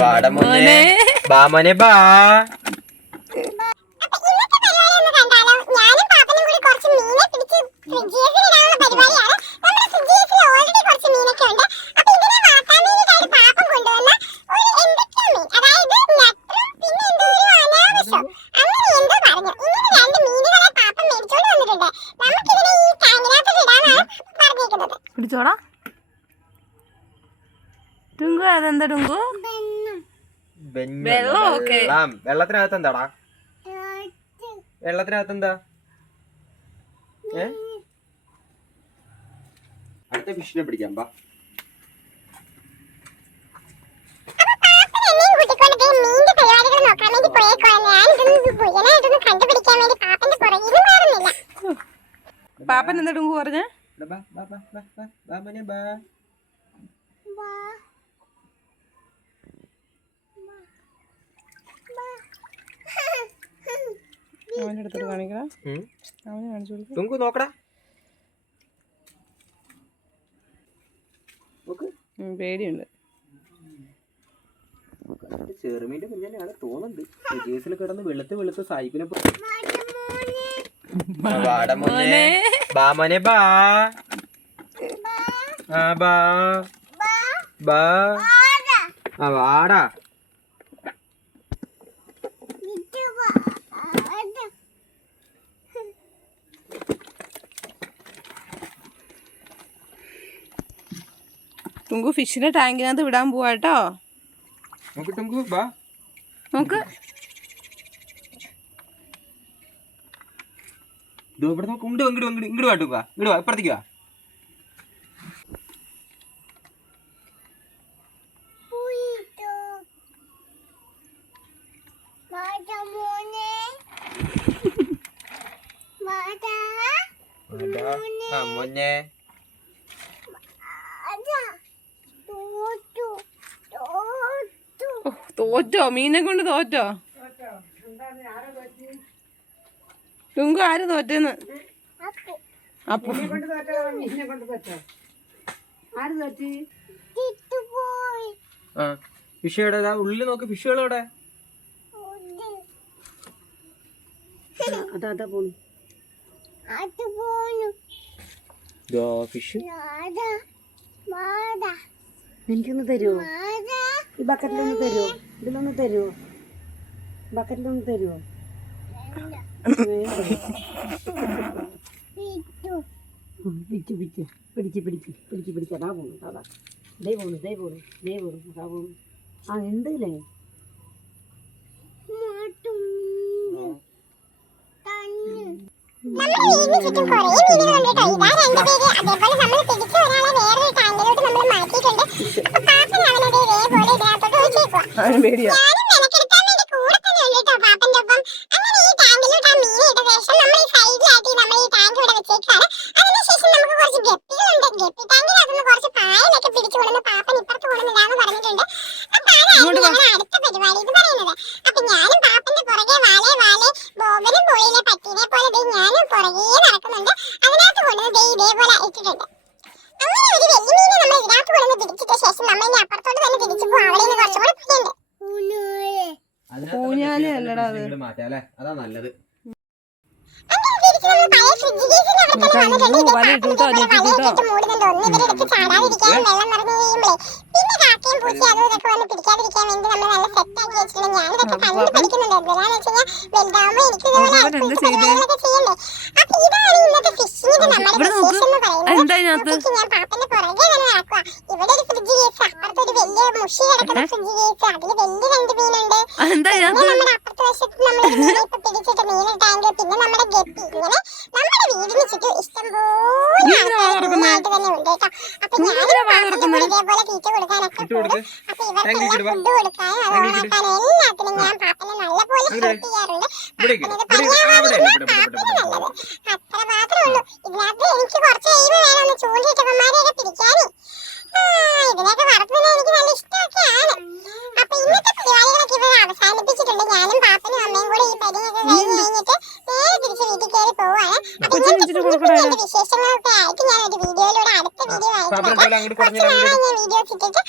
വാടാ മോനെ. ബാ മോനെ ബാ അപ്പൊ ഇന്നത്തെ പരിപാടി ഒന്ന് കണ്ടാലോ? ഞാനും പാപ്പനും കൂടി കുറച്ച് മീനെ പിടിച്ച് ഫ്രിഡ്ജിൽ ഇടാനുള്ള നമ്മുടെ ഫ്രിഡ്ജിൽ ഓൾറെഡി കുറച്ച് മീനൊക്കെ ഉണ്ട്. അപ്പൊ ഇതിനെ വളർത്താൻ പാപ്പൻ കൊണ്ടുവന്ന ഒരു എന്തൊക്കെയോ മീൻ. അതായത് നട്ടറും പിന്നെ എന്തോ ഒരു അങ്ങനെ എന്തോ പറഞ്ഞു. ഇങ്ങനെ രണ്ട് മീനുകളെ പാപ്പൻ മേടിച്ചോണ്ട് വന്നിട്ടുണ്ട്. നമുക്കിതിനെ ഈ ടാങ്കിനകത്ത് ഇടാനാണ് പറഞ്ഞേക്കുന്നത്. പിടിച്ചോടാ. ടുങ്കു അതെന്താ ടുങ്കു വെള്ളം. വെള്ളം വെള്ളത്തിനകത്ത് എന്താടാ വെള്ളത്തിനകത്ത് എന്താ ഏ? അടുത്ത ഫിഷിനെ പിടിക്കാം ബാ പാപ്പൻ എന്താ ടുങ്കു പറഞ്ഞേ? ബാ ബാ ബാ ബാ ബാ ബാ ബാ ബാ അവന്റെ അടുത്തോട്ട് കാണിക്കടാ. അവന് കാണിച്ചു കൊടുക്കും. തുങ്കു നോക്കടാ. നോക്ക്. പേടിയുണ്ട്. ചെറുമീന്റെ കുഞ്ഞാണ് തോന്നുന്നുണ്ട് കേസിൽ കിടന്ന് വെളുത്ത് വെളുത്ത് സായിപ്പിനെ പോ- ആ, മോനെ. ബാ മോനെ ബാ. ആ ബാ. ബാ. ആ വാടാ. ടുങ്കു ഫിഷിനെ ടാങ്കിനകത്ത് വിടാൻ പോവാ കേട്ടോ നോക്ക് തുങ്കു ബാ. നോക്ക്. ഇവിടെ നോക്ക്. ഉണ്ട് ഇങ്ങോട്ട് ഇങ്ങോട്ട് ഇങ്ങോട്ട് വാ തുങ്ക ഇങ്ങോട്ട് വാ. ഇപ്പുറത്തേക്ക് വാ. ആ മോനെ. തോറ്റോ മീനെ കൊണ്ട് തോറ്റോ? ടുങ്കു ആര് തോറ്റെന്ന്? അപ്പൊ. ഫിഷ് എവിടെ ഉള്ളിൽ നോക്ക് ഫിഷുകൾ എവിടെ അതാ അതാ പോണു. അത് പോന്നു ദോ ഫിഷ്? എനിക്കൊന്ന് തരുമോ ഈ ബക്കറ്റിലൊന്ന് തരുമോ ഇതിലൊന്ന് തരുമോ ബക്കറ്റിലൊന്ന് തരുമോ പിടിച്ച് പിടിച്ച് പിടിച്ച് പിടിച്ച് പിടിച്ച് പിടിച്ച് അതാ പോണു അതാ ദേ പോണു ദേ പോണു ദേ പോണു അതാ പോണു. ആ എന്തല്ലേ ചുറ്റും കുറേ മീനുകളുണ്ട് കേട്ടോ ഇതാ രണ്ടുപേര് അതേപോലെ നമ്മൾ പിടിച്ച ഒരാളെ വേറൊരു ടാങ്കിലോട്ട് നമ്മൾ മാറ്റിയിട്ടുണ്ട് അപ്പൊ പാപ്പൻ അവനത് ഇതേപോലെ ഇതിനകത്തോട്ട് വെച്ചേക്കുവാ അവന് പേടിയാ. ഇതേപോലെ ഇട്ടിട്ടുണ്ട്. അങ്ങനെ ഒരു വെല്ലുമീനെ മീനെ നമ്മൾ ഇതിനകത്ത് കൊണ്ടുവന്ന് പിടിച്ചിട്ട ശേഷം നമ്മൾ ഇനി അപ്പുറത്തോട്ട് തന്നെ അത്. മാറ്റാം അല്ലേ അതാ നല്ലത് എന്താ പുറകെ തന്നെ നടക്കുക ഇവിടെ ഒരു ഫ്രിഡ്ജ് കേസ് അപ്പുറത്ത് ഒരു വലിയ മുഷി കിടക്കുന്ന ഫ്രിഡ്ജ് കേസ് അതിൽ വലിയ രണ്ട് മീനുണ്ട്. പിന്നെ നമ്മുടെ അപ്പുറത്തെ വശത്ത് നമ്മൾ മീനെ ഇപ്പൊ പിടിച്ചിട്ട് മീൻ ടാങ്ക് പിന്നെ നമ്മുടെ ഗപ്പി. ഇങ്ങനെ നമ്മുടെ വീടിന് ചുറ്റും ഇഷ്ടംപോലെ തുറക്കുന്നെ? ആയിട്ട് തന്നെ ഉണ്ട് കേട്ടോ. അപ്പൊ ഞാനും ഇതേപോലെ തീറ്റ കൊടുക്കാനൊക്കെ. കൂടും. അപ്പൊ ഇവർക്കെല്ലാം. ഫുഡ് കൊടുക്കാനും അത് ഓണാക്കാനും എല്ലാത്തിനും ഞാൻ പാപ്പനെ നല്ലപോലെ. ഹെൽപ്പ് ചെയ്യാറുണ്ട്. പാപ്പനത് പാപ്പന്. നല്ലത്. അത്ര മാത്രമേ ഉള്ളൂ. ഇതിനകത്ത് എനിക്ക് കുറച്ച് കഴിയുമ്പോൾ വേണം ഒന്ന് ചൂണ്ടിയിട്ടവന്മാരെയൊക്കെ പാപ്പനെ അടുത്ത വീഡിയോ അങ്ങോട്ട് കുറച്ച്